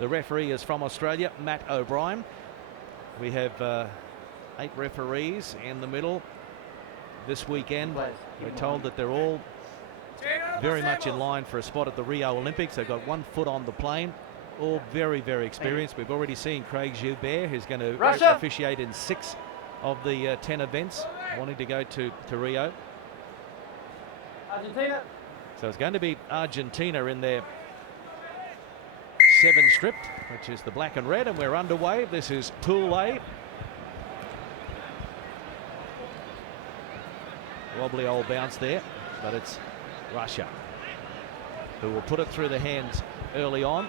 The referee is from Australia, Matt O'Brien. We have 8 referees in the middle this weekend. We're told that they're all very much in line for a spot at the Rio Olympics. They've got 1 foot on the plane. All very, very experienced. We've already seen Craig Gilbert, who's going to officiate in 6 of the 10 events, wanting to go to Rio. Argentina. So it's going to be Argentina in their 7 strip, which is the black and red, and we're underway. This is Pool A. Wobbly old bounce there, but it's Russia who will put it through the hands early on.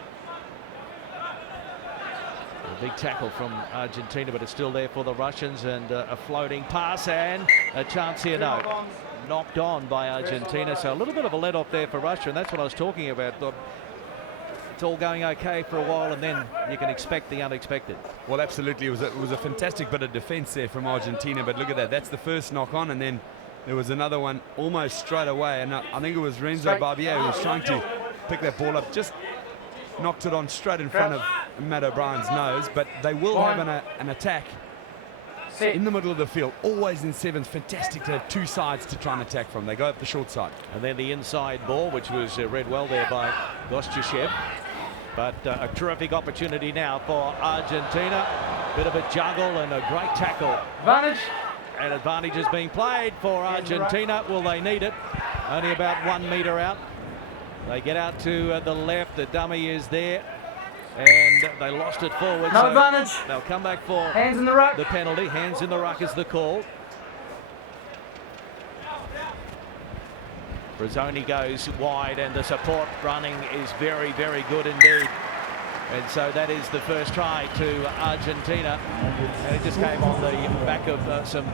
A big tackle from Argentina, but it's still there for the Russians, and a floating pass and a chance here. No, knocked on by Argentina, so a little bit of a let off there for Russia, and that's what I was talking about. It's all going okay for a while, and then you can expect the unexpected. Well, absolutely, it was a fantastic bit of defense there from Argentina, but look at that, that's the first knock on, and then there was another one almost straight away, and I think it was Renzo Barbier who was trying to pick that ball up, just knocked it on straight in front of Matt O'Brien's nose. But they will have an attack in the middle of the field, always in 7s. Fantastic to have 2 sides to try and attack from. They go up the short side. And then the inside ball, which was read well there by Gostyshev. But a terrific opportunity now for Argentina. Bit of a juggle and a great tackle. Advantage. And advantage is being played for Argentina. Will they need it? Only about 1 metre out. They get out to the left. The dummy is there. And they lost it forward. No advantage. They'll come back for hands in the ruck. The penalty. Hands in the ruck is the call. Brazzoni goes wide, and the support running is very, very good indeed. And so that is the first try to Argentina. And it just came on the back of some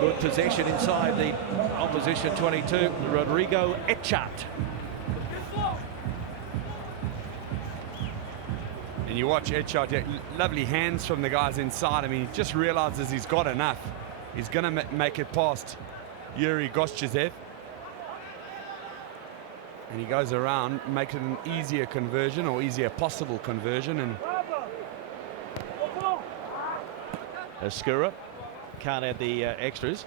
good possession inside the opposition 22. Rodrigo Echart. And you watch Echart, lovely hands from the guys inside. I mean, he just realizes he's got enough. He's going to make it past Yuri Gostyshev. And he goes around, makes it an easier conversion, or easier possible conversion. And Escura can't add the extras.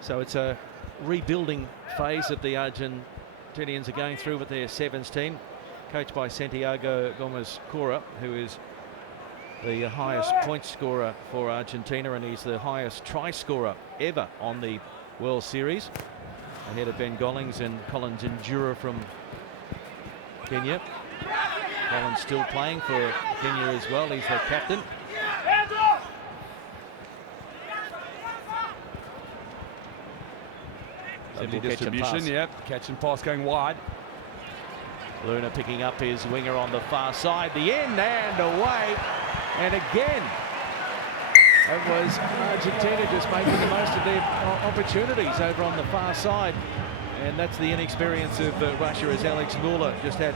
So it's a rebuilding phase that the Argentinians are going through with their 7s team, coached by Santiago Gomez Cora, who is the highest point scorer for Argentina, and he's the highest try scorer ever on the World Series, ahead of Ben Gollings and Collins Njura from Kenya. Collins still playing for Kenya as well. He's the captain. Lovely distribution, yep. Catch and pass going wide. Luna picking up his winger on the far side. The end and away. And again, it was Argentina just making the most of their opportunities over on the far side. And that's the inexperience of Russia, as Alex Muller just had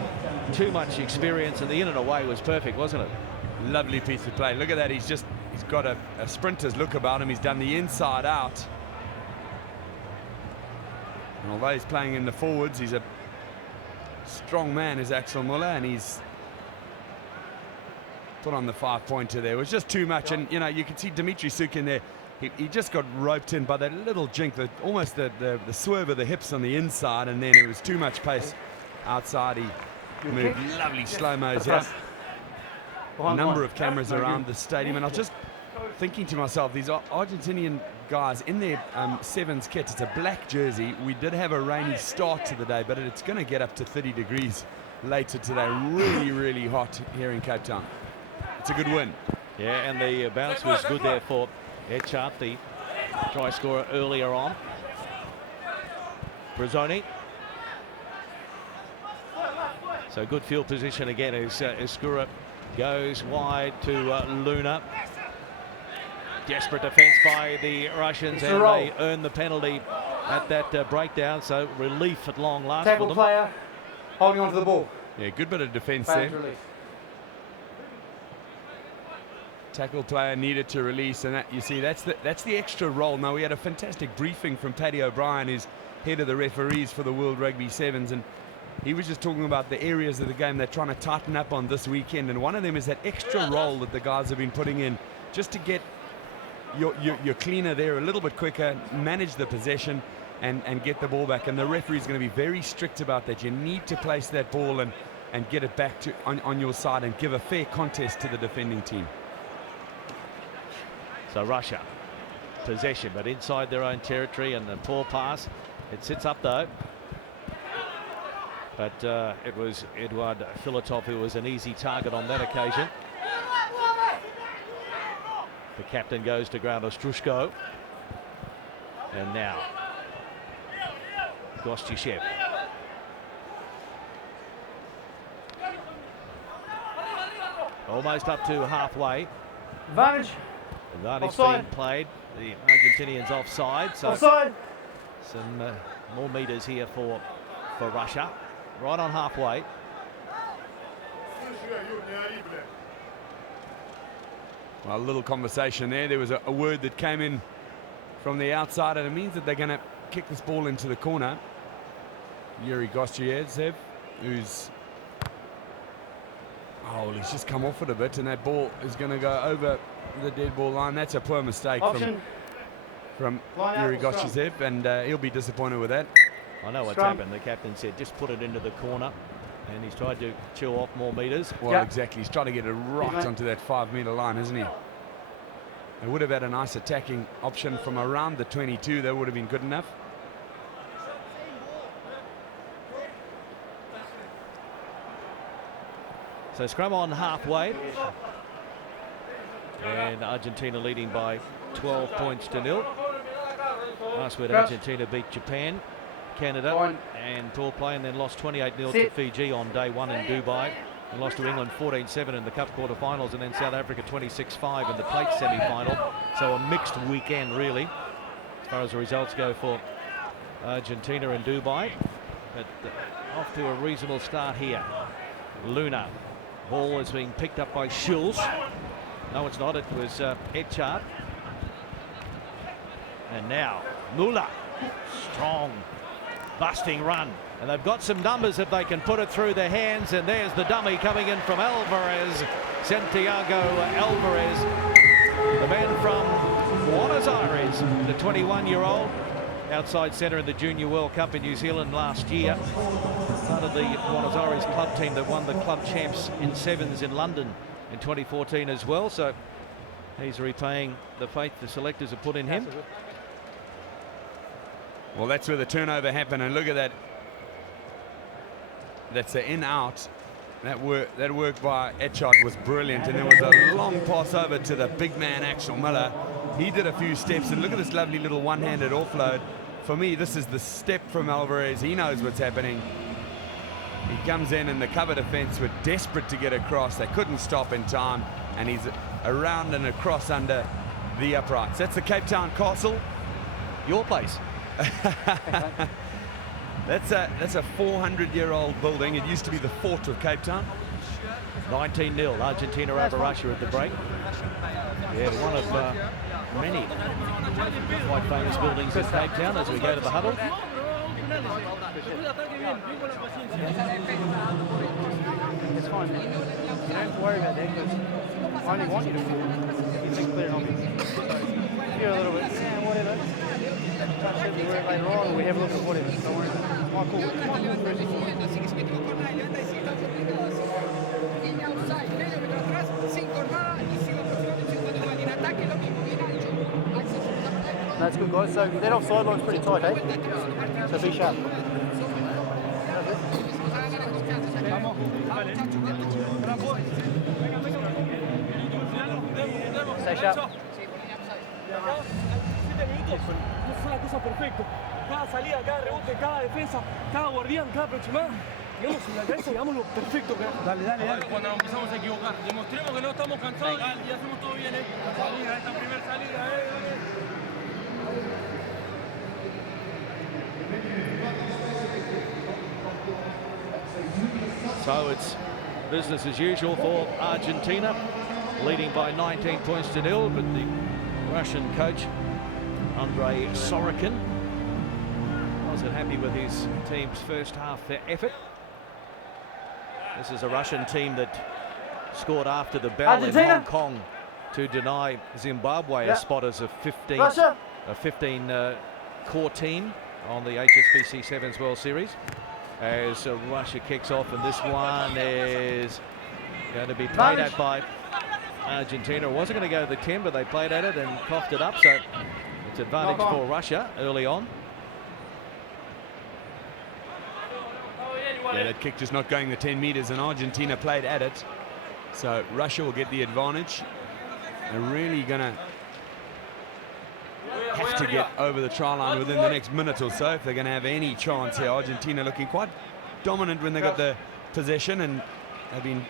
too much experience, and the in and away was perfect, wasn't it? Lovely piece of play. Look at that. He's got a sprinter's look about him. He's done the inside out. And although he's playing in the forwards, he's a strong man, is Axel Muller, and he's put on the 5-pointer there. It was just too much, and you know, you can see Dimitri Sukin there. He just got roped in by that little jink, almost the swerve of the hips on the inside, and then it was too much pace outside. He moved lovely slow-mos here. A number of cameras around the stadium, and I was just thinking to myself, these Argentinian guys in their 7s kit, it's a black jersey. We did have a rainy start to the day, but it's going to get up to 30 degrees later today. Really, really hot here in Cape Town. It's a good win. Yeah, and the bounce was good there for Echart, the try scorer earlier on. Brazzoni. So good field position again as Escura goes wide to Luna. Desperate defence by the Russians, and they earn the penalty at that breakdown. So relief at long last for them. Player holding on to the ball. Yeah, good bit of defence there. Relief. Tackle player needed to release, and that, you see, that's the extra role. Now, we had a fantastic briefing from Paddy O'Brien, who's head of the referees for the World Rugby Sevens, and he was just talking about the areas of the game they're trying to tighten up on this weekend, and one of them is that extra roll that the guys have been putting in just to get your cleaner there a little bit quicker, manage the possession, and get the ball back. And the referee's going to be very strict about that. You need to place that ball and get it back to on your side and give a fair contest to the defending team. So Russia, possession, but inside their own territory, and the poor pass. It sits up though. But it was Eduard Filatov who was an easy target on that occasion. The captain goes to ground Ostrushko. And now Gostyshev. Almost up to halfway. Advantage. Advantage being played. The Argentinians offside. So Offside. some more meters here for Russia. Right on halfway. Well, a little conversation there. There was a word that came in from the outside, and it means that they're going to kick this ball into the corner. Yuri Gostyshev, who's... Oh, he's just come off it a bit, and that ball is going to go over the dead ball line. That's a poor mistake from Yuri Gostyshev, and he'll be disappointed with that. I know what's happened. The captain said just put it into the corner, and he's tried to chew off more meters. Well, exactly. He's trying to get it right onto that 5-meter line, isn't he? They would have had a nice attacking option from around the 22. That would have been good enough. So scrum on halfway, and Argentina leading by 12 points to 0. Last week Argentina beat Japan, Canada, and poor play, and then lost 28-0 to Fiji on day 1 in Dubai, and lost to England 14-7 in the Cup quarterfinals, and then South Africa 26-5 in the plate semi-final. So a mixed weekend really, as far as the results go for Argentina and Dubai. But off to a reasonable start here. Luna. Ball is being picked up by Schulz. No, it's not. It was Echard. And now Muller. Strong, busting run. And they've got some numbers if they can put it through their hands. And there's the dummy coming in from Alvarez. Santiago Alvarez, the man from Buenos Aires, the 21-year-old. Outside centre in the Junior World Cup in New Zealand last year. Part of the Buenos Aires club team that won the club champs in sevens in London in 2014 as well. So he's repaying the faith the selectors have put in him. Well, that's where the turnover happened, and look at that. That's an in-out. That work by Echard was brilliant, and there was a long pass over to the big man Axel Miller. He did a few steps, and look at this lovely little one-handed offload. For me, this is the step from Alvarez. He knows what's happening. He comes in, and the cover defense were desperate to get across. They couldn't stop in time, and he's around and across under the uprights. That's the Кейптаун Castle. Your place. That's a 400-year-old building. It used to be the fort of Кейптаун. 19-0 Argentina over Russia at the break. Yeah, one of many quite famous buildings in Кейптаун as we go to the huddle. It's fine, man. You don't have to worry about that because I only want you to think clear and obvious. So, you're a little bit, yeah, whatever. Touch it, we work later on, we have a look at whatever. Don't worry about it. Michael, That's good, guys. So that offside line's pretty tight, eh? So be sharp. Stay sharp. Fue una cosa perfecta. Cada salida, cada rebote, cada defensa, cada guardián, cada aproximada. Digamos, en la cabeza, digámoslo perfecto. Dale. Cuando nos empezamos a equivocar, demostremos que no estamos cansados y hacemos todo bien, Salida, esta primera salida, So it's business as usual for Argentina, leading by 19 points to 0, but the Russian coach Andrei Sorokin wasn't happy with his team's first half effort. This is a Russian team that scored after the bell in Argentina. Hong Kong to deny Zimbabwe a spot as a 15 core team on the HSBC Sevens World Series. As Russia kicks off, and this one is going to be played at by Argentina. It wasn't going to go to the 10, but they played at it and coughed it up, so it's advantage for Russia early on. Yeah, that kick just not going the 10 meters, and Argentina played at it. So Russia will get the advantage. They're really going to have to get over the try line within the next minute or so if they're going to have any chance here. Argentina looking quite dominant when they got the possession, and they've been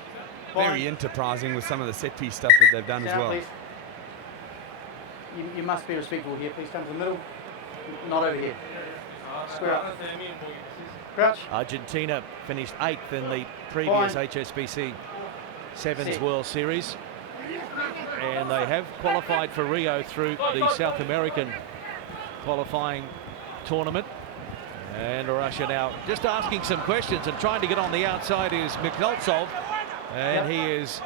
very enterprising with some of the set piece stuff that they've done as well. You must be respectful here. Please come to the middle, not over here. Square up. Crouch. Argentina finished 8th in the previous HSBC Sevens World Series, and they have qualified for Rio through the South American qualifying tournament. And Russia now just asking some questions and trying to get on the outside is Mikhaltsov, and he is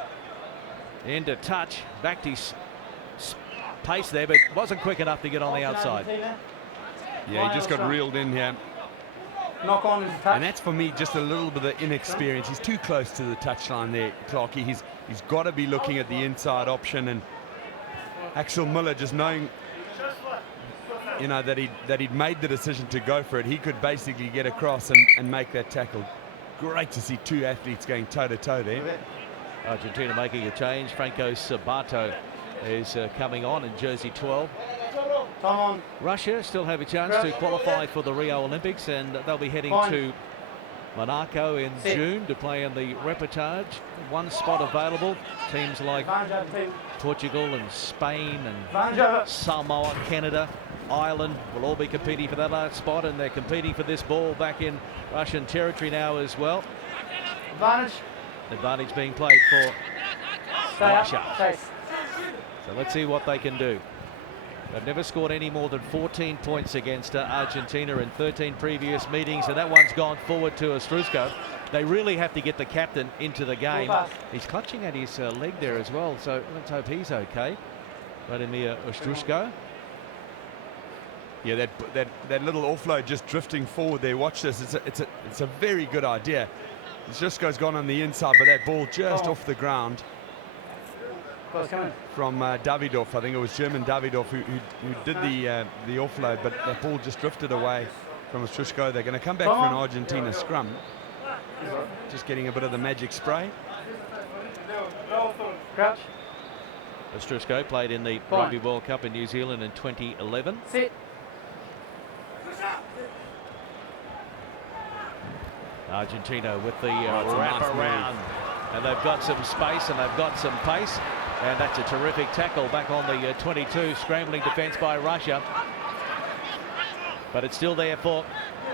into touch, backed his pace there, but wasn't quick enough to get on the outside. Yeah, he just got reeled in here. Knock on and touch. And that's for me just a little bit of inexperience. He's too close to the touchline there, Clarkie. He's got to be looking at the inside option, and Axel Muller just knowing, you know, that he'd made the decision to go for it. He could basically get across and make that tackle. Great to see two athletes going toe-to-toe there. Argentina making a change. Franco Sabato is coming on in jersey 12. Russia still have a chance to qualify for the Rio Olympics, and they'll be heading to Monaco in June to play in the repertoire. One spot available. Teams like Portugal and Spain and Samoa, Canada, Ireland will all be competing for that last spot, and they're competing for this ball back in Russian territory now as well. Advantage being played for Russia. So let's see what they can do. They've never scored any more than 14 points against Argentina in 13 previous meetings, and that one's gone forward to Ostrusko. They really have to get the captain into the game. He's clutching at his leg there as well, so let's hope he's okay. Vladimir Ostrusko. Yeah, that little offload just drifting forward there. Watch this. It's a very good idea. Ostrusko's gone on the inside, but that ball just off the ground. From Davidov, I think it was German Davidov who did the offload, but that ball just drifted away from Ostrusko. They're going to come back for an Argentina scrum. Just getting a bit of the magic spray. Crouch. Ostrusko played in the Rugby World Cup in New Zealand in 2011. Sit. Argentina with the wrap around, and they've got some space and they've got some pace. And that's a terrific tackle back on the 22, scrambling defense by Russia. But it's still there for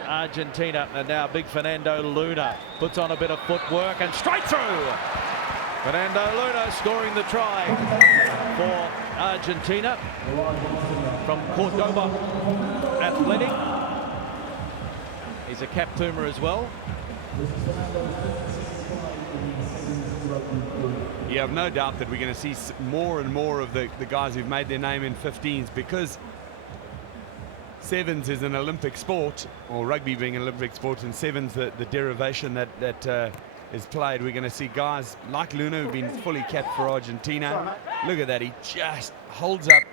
Argentina. And now big Fernando Luna puts on a bit of footwork and straight through. Fernando Luna scoring the try for Argentina from Cordoba Athletic. He's a cap Puma as well. You have no doubt that we're going to see more and more of the guys who've made their name in 15s, because sevens is an Olympic sport, or rugby being an Olympic sport, and sevens the derivation that is played. We're going to see guys like Luna who've been fully capped for Argentina. Look at that, he just holds up.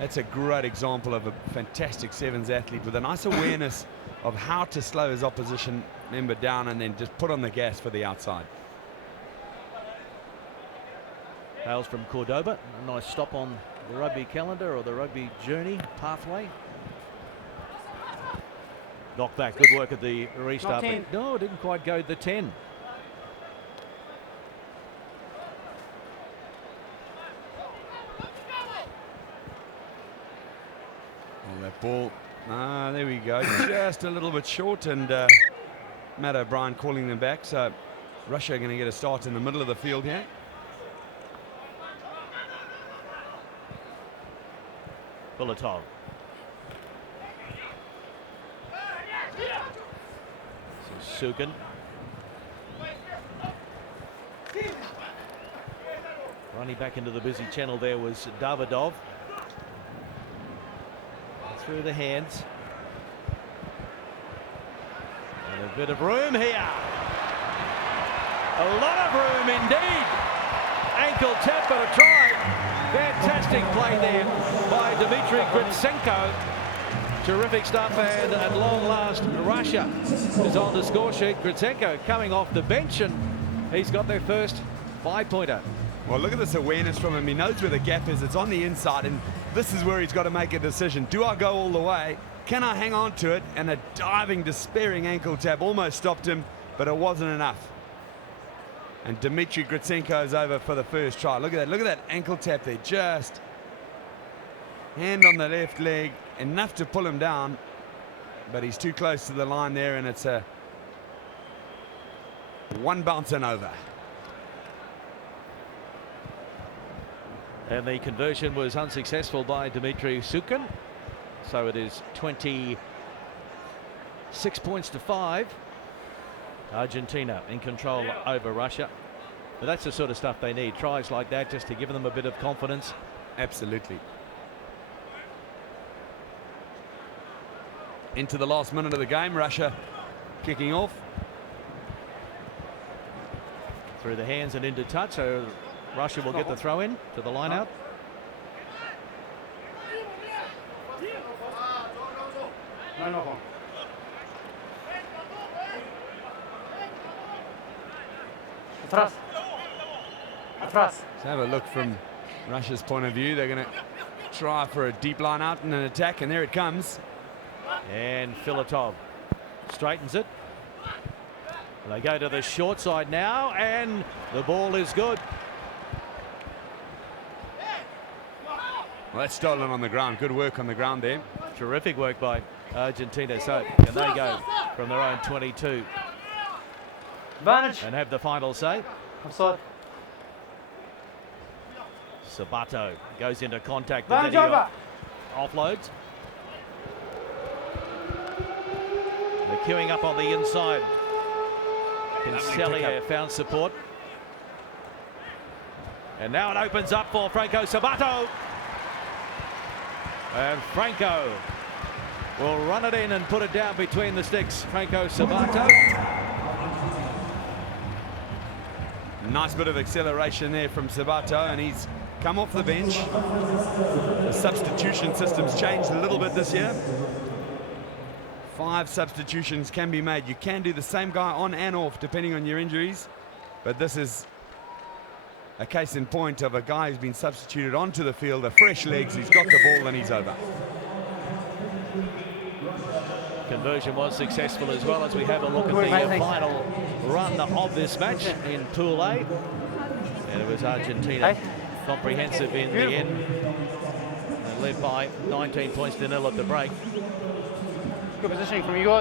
That's a great example of a fantastic sevens athlete with a nice awareness of how to slow his opposition member down and then just put on the gas for the outside. Hails from Cordoba. A nice stop on the rugby calendar, or the rugby journey pathway. Knock back. Good work at the restart. No, it didn't quite go the 10. Oh, that ball. Ah, there we go. Just a little bit short, and Matt O'Brien calling them back. So Russia are going to get a start in the middle of the field here. Bulatov. Sukin. Running back into the busy channel there was Davidov. Through the hands. And a bit of room here. A lot of room indeed. Ankle tap, but a try. Fantastic play there by Dmitry Gritsenko. Terrific stuff, and at long last, Russia is on the score sheet. Gritsenko coming off the bench, and he's got their first 5-pointer. Well, look at this awareness from him. He knows where the gap is. It's on the inside, and this is where he's got to make a decision. Do I go all the way? Can I hang on to it? And a diving, despairing ankle tap almost stopped him, but it wasn't enough. And Dmitry Gritsenko is over for the first try. Look at that. Look at that ankle tap there. Just hand on the left leg, enough to pull him down, but he's too close to the line there, and it's a one bounce and over. And the conversion was unsuccessful by Dmitry Sukin. So it is 26 points to 5. Argentina in control over Russia. But that's the sort of stuff they need. Tries like that just to give them a bit of confidence. Absolutely. Into the last minute of the game, Russia kicking off. Through the hands and into touch, so Russia will get the throw in to the line out. Atrás. Atrás. Let's have a look from Russia's point of view. They're going to try for a deep line out and an attack, and there it comes. And Filatov straightens it. They go to the short side now, and the ball is good. Well, that's stolen on the ground. Good work on the ground there. Terrific work by Argentina. So can they go from their own 22 Advantage. and have the final say? Offside. Sabato goes into contact. Advantage over. Offloads. They're queuing up on the inside. Cancellier found support. And now it opens up for Franco Sabato. And Franco will run it in and put it down between the sticks. Franco Sabato. Nice bit of acceleration there from Sabato, and he's come off the bench. The substitution system's changed a little bit this year. 5 substitutions can be made. You can do the same guy on and off depending on your injuries, but this is a case in point of a guy who's been substituted onto the field, a fresh legs, he's got the ball and he's over. Conversion was successful as well, as we have a look at the final run of this match in Pool A. And it was Argentina comprehensive in the end. And led by 19 points to 0 at the break. Good positioning from you guys.